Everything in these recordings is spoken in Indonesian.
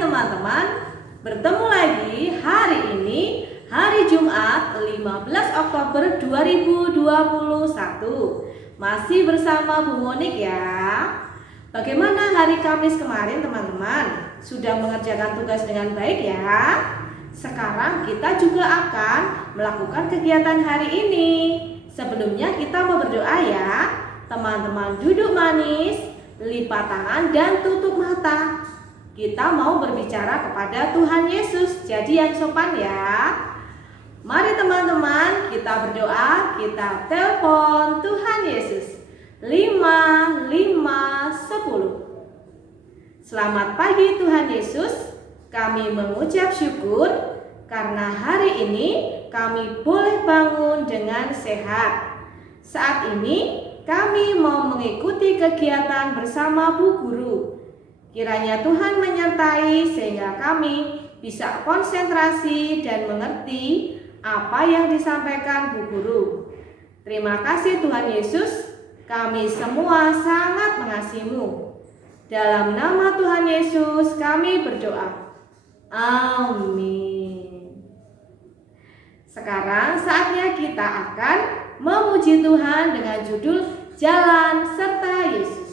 teman-teman, bertemu lagi hari ini, hari Jumat 15 Oktober 2021. Masih bersama Bu Monik ya. Bagaimana hari Kamis kemarin teman-teman? Sudah mengerjakan tugas dengan baik ya? Sekarang kita juga akan melakukan kegiatan hari ini. Sebelumnya kita mau berdoa ya. Teman-teman duduk manis, lipat tangan dan tutup mata. Kita mau berbicara kepada Tuhan Yesus. Jadi yang sopan ya. Mari teman-teman kita berdoa, kita telepon Tuhan Yesus. 5, 10. Selamat pagi Tuhan Yesus. Kami mengucap syukur karena hari ini kami boleh bangun dengan sehat. Saat ini kami mau mengikuti kegiatan bersama Bu Guru. Kiranya Tuhan menyertai sehingga kami bisa konsentrasi dan mengerti apa yang disampaikan Bu Guru. Terima kasih Tuhan Yesus, kami semua sangat mengasihi-Mu. Dalam nama Tuhan Yesus kami berdoa. Amin. Sekarang saatnya kita akan memuji Tuhan dengan judul Jalan Serta Yesus.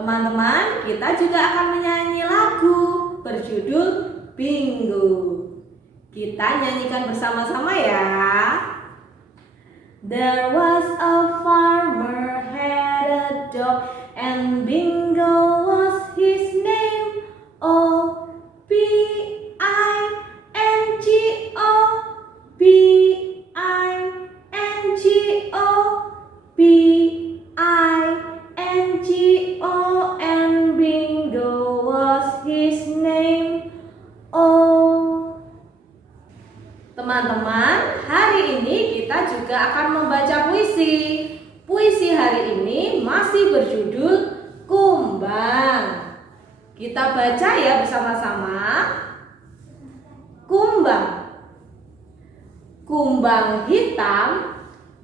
Teman-teman, kita juga akan menyanyi lagu berjudul Bingo. Kita nyanyikan bersama-sama ya. There was a farmer had a dog and Bingo was his name. O-B-I-N-G-O, B-I-N-G-O, B-I-N-G-O, and Bingo was his name. Oh. Teman-teman, hari ini kita juga akan membaca puisi. Puisi hari ini masih berjudul Kumbang. Kita baca ya bersama-sama. Kumbang. Kumbang hitam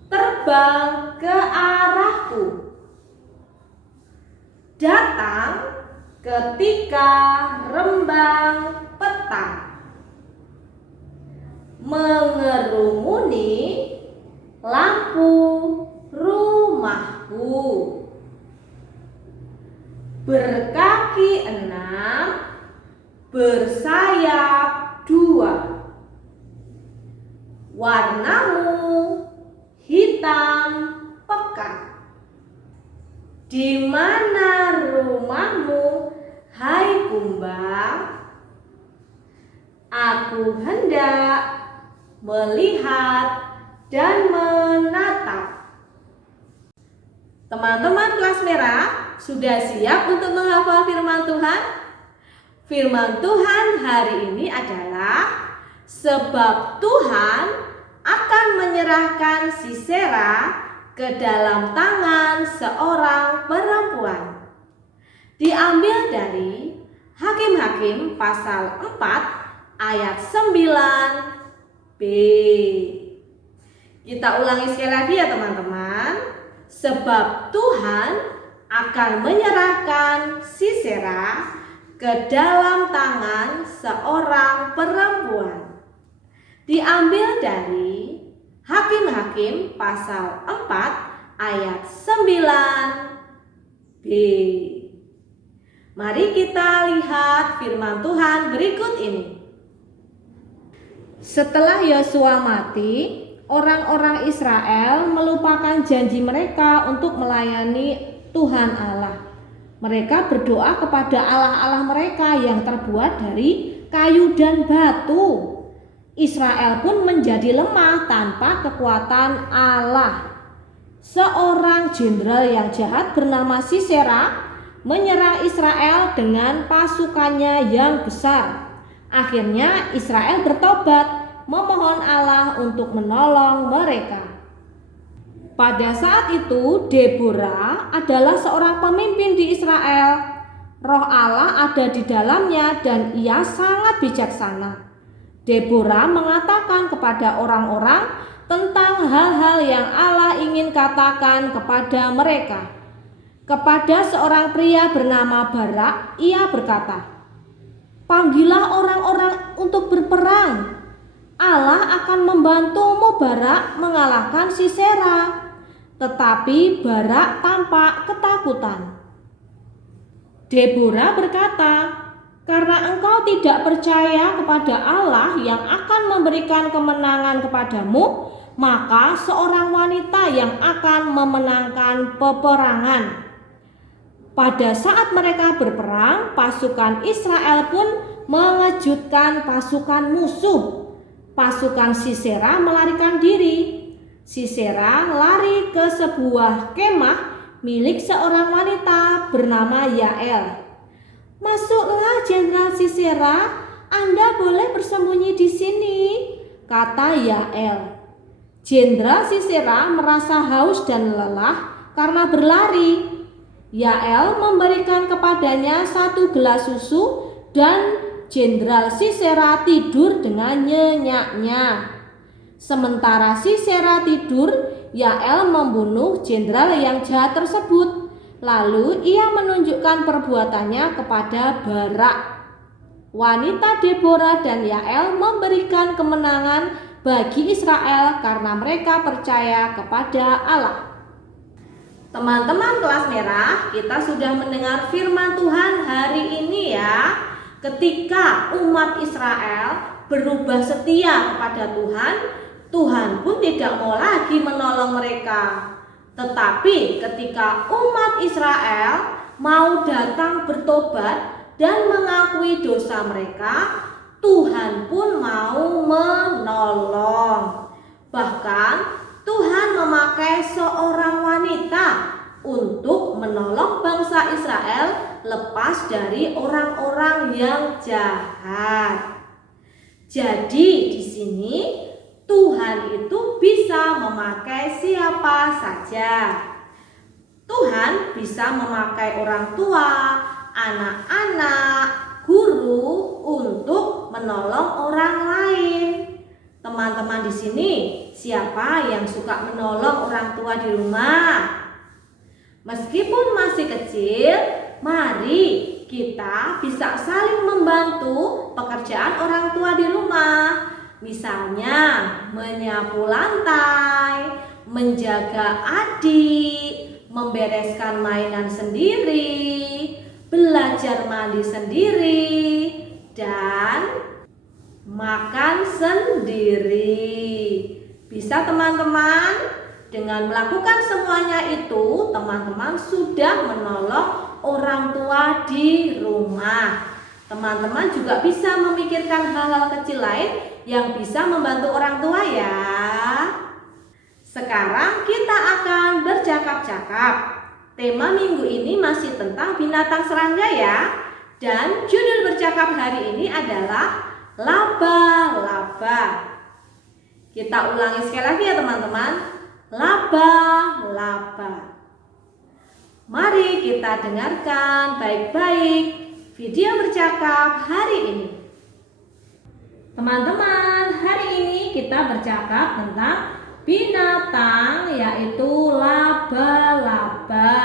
terbang ke arahku. Datang ketika rembang petang. Mengerumuni lampu rumahku. Berkaki 6, bersayap 2. Warnamu hitam pekat. Di mana rumahmu, hai kumbang? Aku hendak melihat dan menatap. Teman-teman kelas merah, sudah siap untuk menghafal firman Tuhan? Firman Tuhan hari ini adalah sebab Tuhan akan menyerahkan Sisera ke dalam tangan seorang perempuan. Diambil dari Hakim-Hakim pasal 4 ayat 9b. Kita ulangi sekali lagi ya teman-teman. Sebab Tuhan akan menyerahkan Sisera ke dalam tangan seorang perempuan. Diambil dari Hakim-Hakim pasal 4 ayat 9b. Mari kita lihat firman Tuhan berikut ini. Setelah Yosua mati, orang-orang Israel melupakan janji mereka untuk melayani Tuhan Allah. Mereka berdoa kepada Allah-Allah mereka yang terbuat dari kayu dan batu. Israel pun menjadi lemah tanpa kekuatan Allah. Seorang jenderal yang jahat bernama Sisera menyerang Israel dengan pasukannya yang besar. Akhirnya Israel bertobat, memohon Allah untuk menolong mereka. Pada saat itu Deborah adalah seorang pemimpin di Israel. Roh Allah ada di dalamnya dan ia sangat bijaksana. Deborah mengatakan kepada orang-orang tentang hal-hal yang Allah ingin katakan kepada mereka. Kepada seorang pria bernama Barak, ia berkata, "Panggillah orang-orang untuk berperang. Allah akan membantumu Barak mengalahkan Sisera." Tetapi Barak tampak ketakutan. Deborah berkata, "Karena engkau tidak percaya kepada Allah yang akan memberikan kemenangan kepadamu, maka seorang wanita yang akan memenangkan peperangan." Pada saat mereka berperang, pasukan Israel pun mengejutkan pasukan musuh. Pasukan Sisera melarikan diri. Sisera lari ke sebuah kemah milik seorang wanita bernama Yael. "Masuklah Jenderal Sisera, Anda boleh bersembunyi di sini," kata Yael. Jenderal Sisera merasa haus dan lelah karena berlari. Yael memberikan kepadanya 1 gelas susu dan Jenderal Sisera tidur dengan nyenyaknya. Sementara Sisera tidur, Yael membunuh jenderal yang jahat tersebut. Lalu ia menunjukkan perbuatannya kepada Barak. Wanita Deborah dan Yael memberikan kemenangan bagi Israel karena mereka percaya kepada Allah. Teman-teman kelas merah, kita sudah mendengar firman Tuhan hari ini ya. Ketika umat Israel berubah setia kepada Tuhan, Tuhan pun tidak mau lagi menolong mereka. Tetapi ketika umat Israel mau datang bertobat dan mengakui dosa mereka, Tuhan pun mau menolong. Bahkan Tuhan memakai seorang wanita untuk menolong bangsa Israel lepas dari orang-orang yang jahat. Jadi di sini Tuhan itu bisa memakai siapa saja. Tuhan bisa memakai orang tua, anak-anak, guru untuk menolong orang lain. Teman-teman di sini, siapa yang suka menolong orang tua di rumah? Meskipun masih kecil, mari kita bisa saling membantu pekerjaan orang tua di rumah. Misalnya menyapu lantai, menjaga adik, membereskan mainan sendiri, belajar mandi sendiri, dan makan sendiri. Bisa teman-teman? Dengan melakukan semuanya itu, teman-teman sudah menolong orang tua di rumah. Teman-teman juga bisa memikirkan hal-hal kecil lain yang bisa membantu orang tua ya. Sekarang kita akan bercakap-cakap. Tema minggu ini masih tentang binatang serangga ya. Dan judul bercakap hari ini adalah laba-laba. Kita ulangi sekali lagi ya teman-teman. Laba-laba. Mari kita dengarkan baik-baik video bercakap hari ini. Teman-teman, hari ini kita bercakap tentang binatang yaitu laba-laba.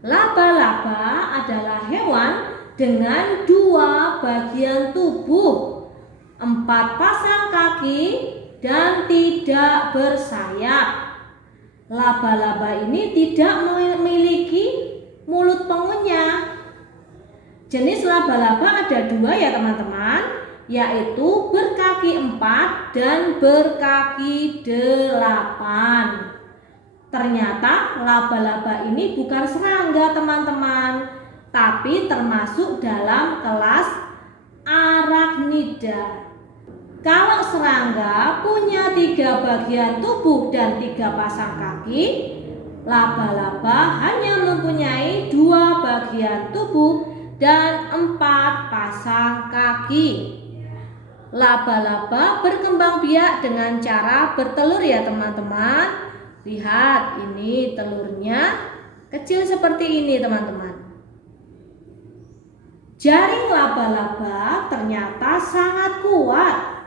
Laba-laba adalah hewan dengan 2 bagian tubuh, 4 pasang kaki, dan tidak bersayap. Laba-laba ini tidak memiliki mulut pengunyah. Jenis laba-laba ada dua ya teman-teman, yaitu berkaki 4 dan berkaki 8. Ternyata laba-laba ini bukan serangga teman-teman, tapi termasuk dalam kelas arachnida. Kalau serangga punya 3 bagian tubuh dan 3 pasang kaki, laba-laba hanya mempunyai 2 bagian tubuh dan 4 pasang kaki. Laba-laba berkembang biak dengan cara bertelur ya teman-teman. Lihat, ini telurnya kecil seperti ini teman-teman. Jaring laba-laba ternyata sangat kuat.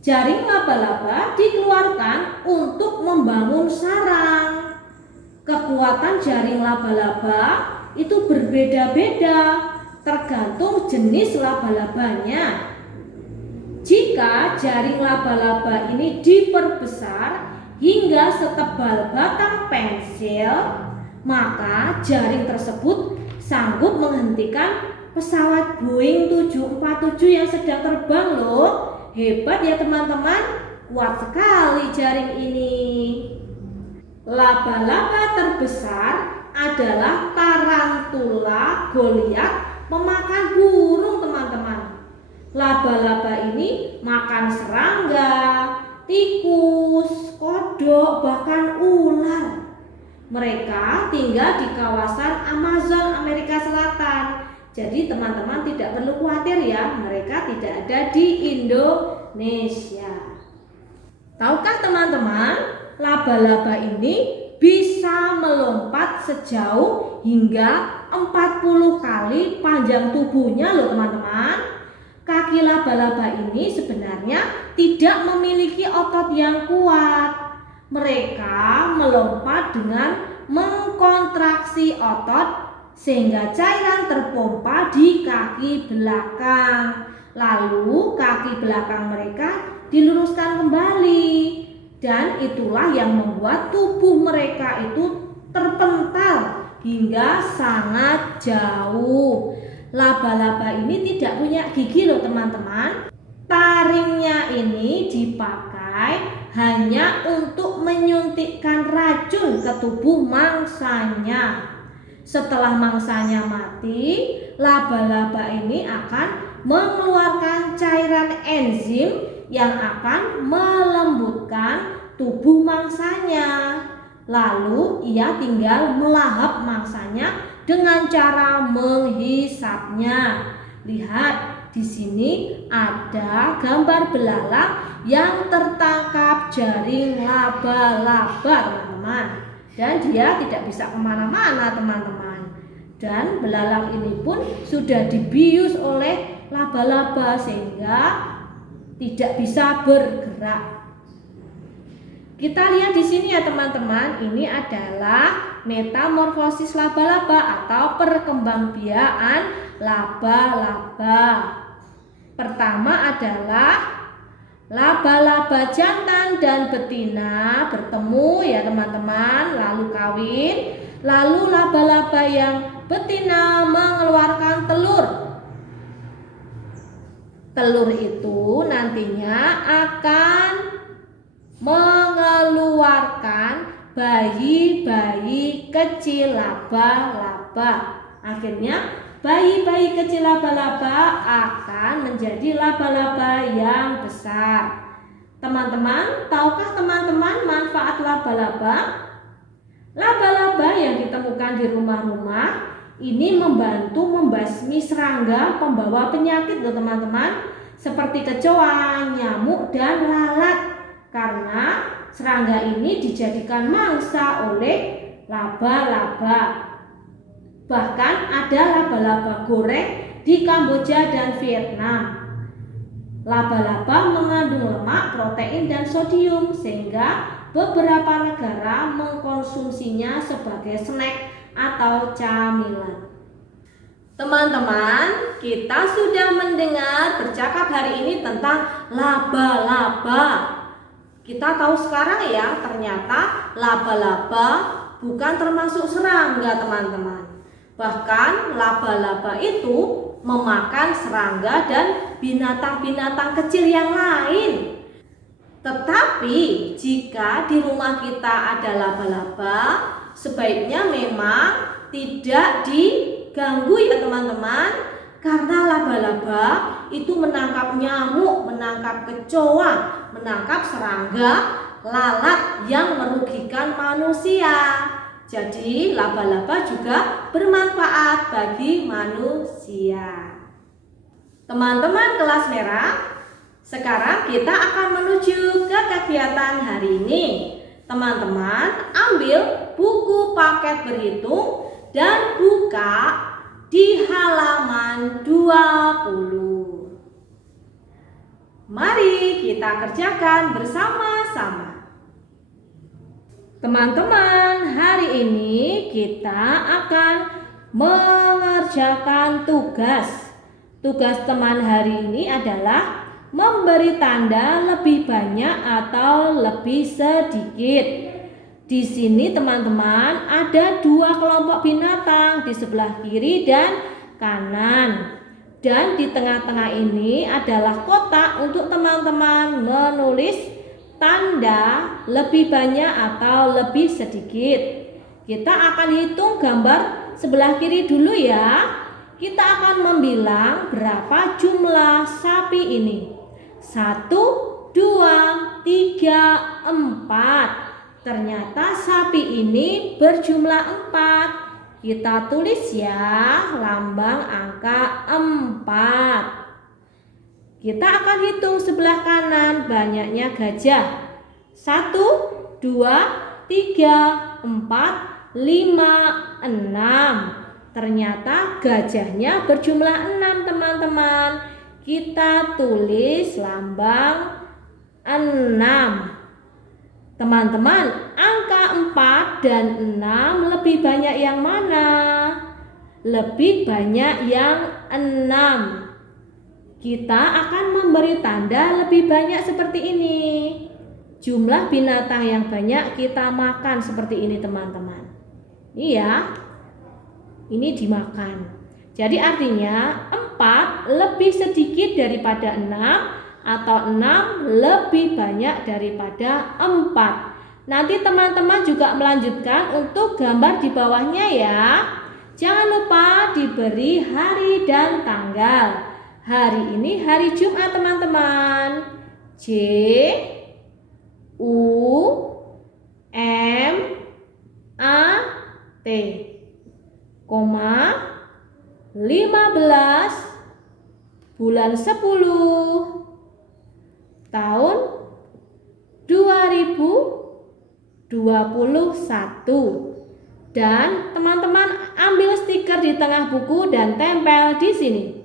Jaring laba-laba dikeluarkan untuk membangun sarang. Kekuatan jaring laba-laba itu berbeda-beda tergantung jenis laba-labanya. Jika jaring laba-laba ini diperbesar hingga setebal batang pensil, maka jaring tersebut sanggup menghentikan pesawat Boeing 747 yang sedang terbang loh. Hebat ya teman-teman, kuat sekali jaring ini. Laba-laba terbesar adalah tarantula goliath pemakan burung teman-teman. Laba-laba ini makan serangga, tikus, kodok, bahkan ular. Mereka tinggal di kawasan Amazon Amerika Selatan. Jadi teman-teman tidak perlu khawatir ya, mereka tidak ada di Indonesia. Tahukah teman-teman, laba-laba ini bisa melompat sejauh hingga 40 kali panjang tubuhnya loh teman-teman. Kaki laba-laba ini sebenarnya tidak memiliki otot yang kuat. Mereka melompat dengan mengkontraksi otot sehingga cairan terpompa di kaki belakang. Lalu kaki belakang mereka diluruskan kembali. Dan itulah yang membuat tubuh mereka itu terpental hingga sangat jauh. Laba-laba ini tidak punya gigi loh teman-teman. Taringnya ini dipakai hanya untuk menyuntikkan racun ke tubuh mangsanya. Setelah mangsanya mati, laba-laba ini akan mengeluarkan cairan enzim yang akan melembutkan tubuh mangsanya. Lalu ia tinggal melahap mangsanya dengan cara menghisapnya. Lihat, di sini ada gambar belalang yang tertangkap jaring laba-laba teman-teman. Dan dia tidak bisa kemana-mana teman-teman. Dan belalang ini pun sudah dibius oleh laba-laba sehingga tidak bisa bergerak. Kita lihat di sini ya teman-teman, ini adalah metamorfosis laba-laba atau perkembangbiakan laba-laba. Pertama adalah laba-laba jantan dan betina bertemu ya teman-teman, lalu kawin. Lalu laba-laba yang betina mengeluarkan telur. Telur itu nantinya akan mengeluarkan bayi-bayi kecil laba-laba. Akhirnya bayi-bayi kecil laba-laba akan menjadi laba-laba yang besar. Teman-teman, tahukah teman-teman manfaat laba-laba? Laba-laba yang ditemukan di rumah-rumah ini membantu membasmi serangga pembawa penyakit loh teman-teman, seperti kecoa, nyamuk, dan lalat. Karena serangga ini dijadikan mangsa oleh laba-laba. Bahkan ada laba-laba goreng di Kamboja dan Vietnam. Laba-laba mengandung lemak, protein, dan sodium sehingga beberapa negara mengkonsumsinya sebagai snack atau camilan. Teman-teman, kita sudah mendengar bercakap hari ini tentang laba-laba. Kita tahu sekarang ya, ternyata laba-laba bukan termasuk serangga teman-teman. Bahkan laba-laba itu memakan serangga dan binatang-binatang kecil yang lain. Tetapi jika di rumah kita ada laba-laba, sebaiknya memang tidak diganggu ya teman-teman, karena laba-laba itu menangkap nyamuk, menangkap kecoa, menangkap serangga, lalat yang merugikan manusia. Jadi laba-laba juga bermanfaat bagi manusia. Teman-teman kelas merah, sekarang kita akan menuju ke kegiatan hari ini. Teman-teman ambil buku paket berhitung dan buka di halaman 20. Mari kita kerjakan bersama-sama. Teman-teman, hari ini kita akan mengerjakan tugas. Tugas teman hari ini adalah memberi tanda lebih banyak atau lebih sedikit. Di sini teman-teman ada dua kelompok binatang di sebelah kiri dan kanan. Dan di tengah-tengah ini adalah kotak untuk teman-teman menulis tanda lebih banyak atau lebih sedikit. Kita akan hitung gambar sebelah kiri dulu ya. Kita akan membilang berapa jumlah sapi ini. 1, 2, 3, 4. Ternyata sapi ini berjumlah 4. Kita tulis ya lambang angka 4. Kita akan hitung sebelah kanan banyaknya gajah. 1, 2, 3, 4, 5, 6. Ternyata gajahnya berjumlah 6 teman-teman. Kita tulis lambang 6. Teman-teman, angka 4 dan 6 lebih banyak yang mana? Lebih banyak yang 6. Kita akan memberi tanda lebih banyak seperti ini. Jumlah binatang yang banyak kita makan seperti ini teman-teman. Iya, ini dimakan. Jadi artinya 4 lebih sedikit daripada 6 atau 6 lebih banyak daripada 4. Nanti teman-teman juga melanjutkan untuk gambar di bawahnya ya. Jangan lupa diberi hari dan tanggal. Hari ini hari Jumat teman-teman. J U M A T, 15 bulan 10 tahun 2021. Dan teman-teman ambil stiker di tengah buku dan tempel di sini.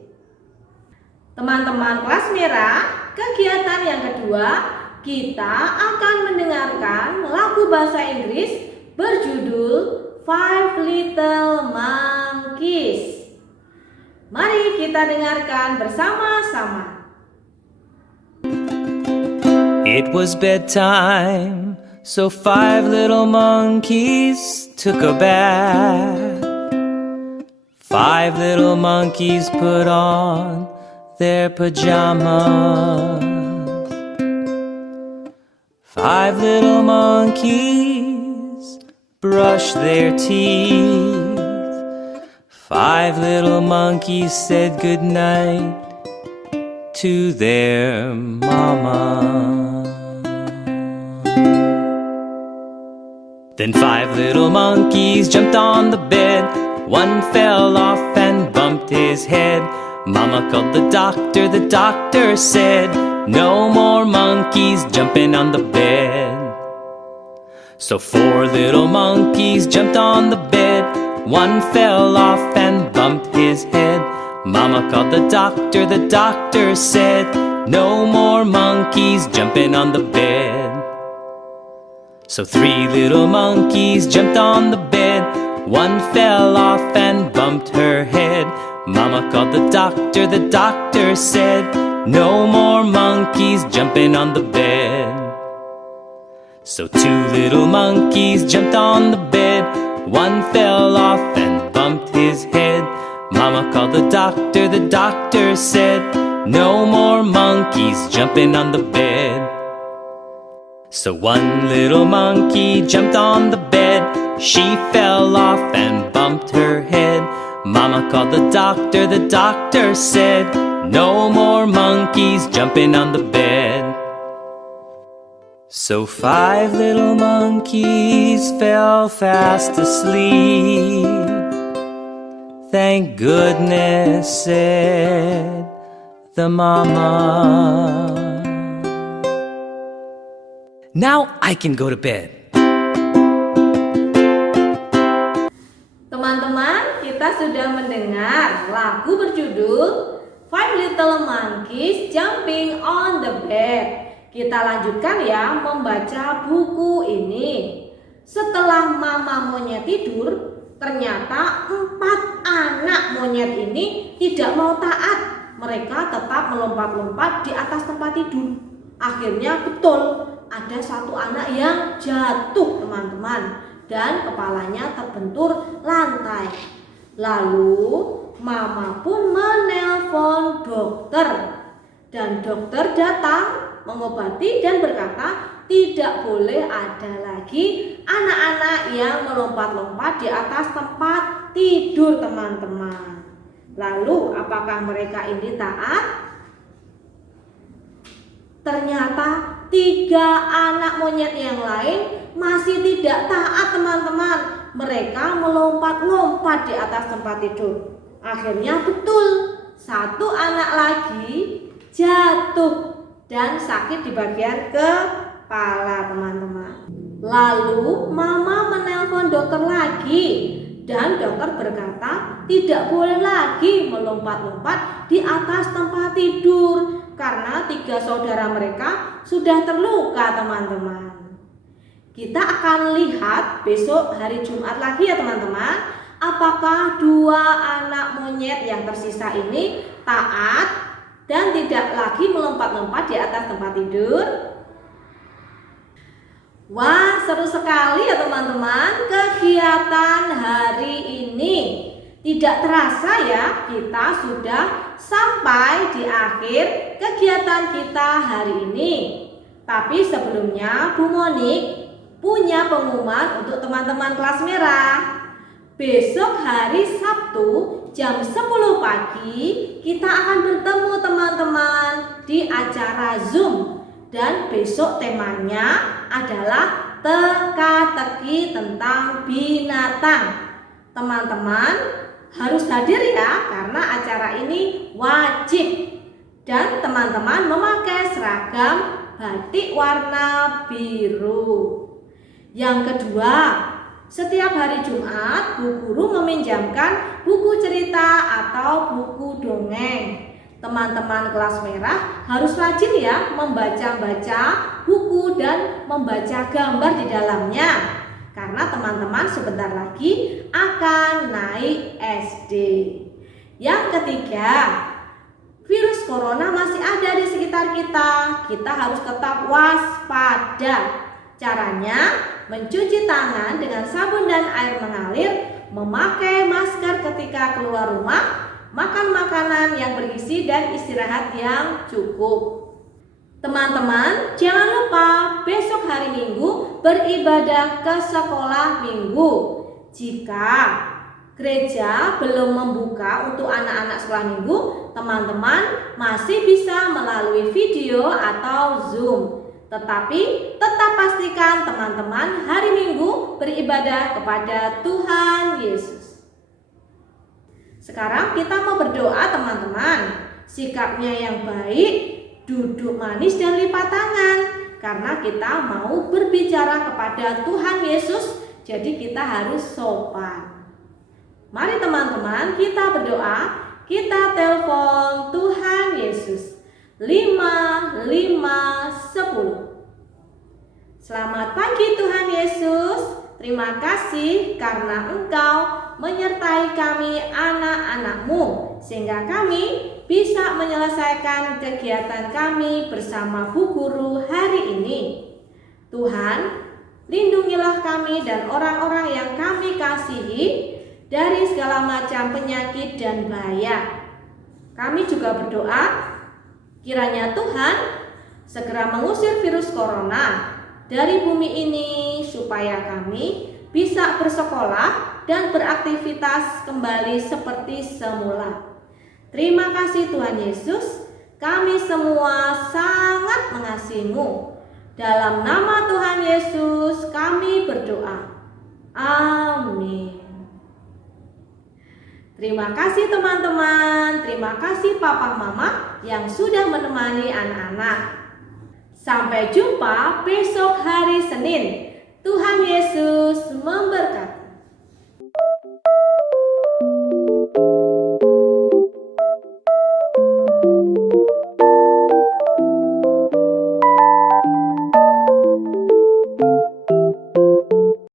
Teman-teman kelas merah, kegiatan yang kedua, kita akan mendengarkan lagu bahasa Inggris berjudul Five Little Monkeys. Mari kita dengarkan bersama-sama. It was bedtime, so 5 little monkeys took a bath. 5 little monkeys put on their pajamas. 5 little monkeys brushed their teeth. 5 little monkeys said goodnight to their mama. Then 5 little monkeys jumped on the bed. One fell off and bumped his head. Mama called the doctor said, no more monkeys jumping on the bed. So 4 little monkeys jumped on the bed. One fell off and bumped his head. Mama called the doctor said, no more monkeys jumping on the bed. So 3 little monkeys jumped on the bed. One fell off and bumped her head. Mama called the doctor said, no more monkeys jumping on the bed. So 2 little monkeys jumped on the bed. One fell off and bumped his head. Mama called the doctor said, no more monkeys jumping on the bed. So one little monkey jumped on the bed. She fell off and bumped her head. Mama called the doctor said, no more monkeys jumping on the bed. So 5 little monkeys fell fast asleep. Thank goodness, said the mama. Now I can go to bed. Teman-teman, kita sudah mendengar lagu berjudul Five Little Monkeys Jumping on the Bed. Kita lanjutkan ya membaca buku ini. Setelah mama monyet tidur, ternyata 4 anak monyet ini tidak mau taat. Mereka tetap melompat-lompat di atas tempat tidur. Akhirnya betul, ada 1 anak yang jatuh teman-teman, dan kepalanya terbentur lantai. Lalu mama pun menelpon dokter, dan dokter datang mengobati dan berkata tidak boleh ada lagi anak-anak yang melompat-lompat di atas tempat tidur teman-teman. Lalu apakah mereka ini taat? Ternyata 3 anak monyet yang lain masih tidak taat teman-teman. Mereka melompat-lompat di atas tempat tidur. Akhirnya betul, 1 anak lagi jatuh dan sakit di bagian kepala teman-teman. Lalu mama menelpon dokter lagi, dan dokter berkata tidak boleh lagi melompat-lompat di atas tempat tidur karena 3 saudara mereka sudah terluka teman-teman. Kita akan lihat besok hari Jumat lagi ya teman-teman, apakah 2 anak monyet yang tersisa ini taat dan tidak lagi melompat-lompat di atas tempat tidur. Wah, seru sekali ya teman-teman kegiatan hari ini. Tidak terasa ya, kita sudah sampai di akhir kegiatan kita hari ini. Tapi sebelumnya Bu Monik punya pengumuman untuk teman-teman kelas merah. Besok hari Sabtu jam 10 pagi kita akan bertemu teman-teman di acara Zoom. Dan besok temanya adalah teka-teki tentang binatang. Teman-teman harus hadir ya, karena acara ini wajib. Dan teman-teman memakai seragam batik warna biru. Yang kedua, setiap hari Jumat Bu Guru meminjamkan buku cerita atau buku dongeng. Teman-teman kelas merah harus rajin ya membaca-baca buku dan membaca gambar di dalamnya, karena teman-teman sebentar lagi akan naik SD. Yang ketiga, virus corona masih ada di sekitar kita. Kita harus tetap waspada. Caranya mencuci tangan dengan sabun dan air mengalir, memakai masker ketika keluar rumah, makan makanan yang bergizi dan istirahat yang cukup. Teman-teman, jangan lupa besok hari Minggu beribadah ke sekolah minggu. Jika gereja belum membuka untuk anak-anak sekolah minggu, teman-teman masih bisa melalui video atau Zoom. Tetapi tetap pastikan teman-teman hari Minggu beribadah kepada Tuhan Yesus. Sekarang kita mau berdoa teman-teman. Sikapnya yang baik, duduk manis dan lipat tangan, karena kita mau berbicara kepada Tuhan Yesus, jadi kita harus sopan. Mari teman-teman kita berdoa, kita telepon Tuhan Yesus. 5, 5, 10. Selamat pagi Tuhan Yesus. Terima kasih karena Engkau menyertai kami anak-anak-Mu, sehingga kami bisa menyelesaikan kegiatan kami bersama Bu Guru hari ini. Tuhan, lindungilah kami dan orang-orang yang kami kasihi, dari segala macam penyakit dan bahaya. Kami juga berdoa kiranya Tuhan segera mengusir virus corona dari bumi ini supaya kami bisa bersekolah dan beraktivitas kembali seperti semula. Terima kasih Tuhan Yesus, kami semua sangat mengasihi-Mu. Dalam nama Tuhan Yesus kami berdoa. Amin. Terima kasih teman-teman, terima kasih papa mama yang sudah menemani anak-anak. Sampai jumpa besok hari Senin. Tuhan Yesus memberkati.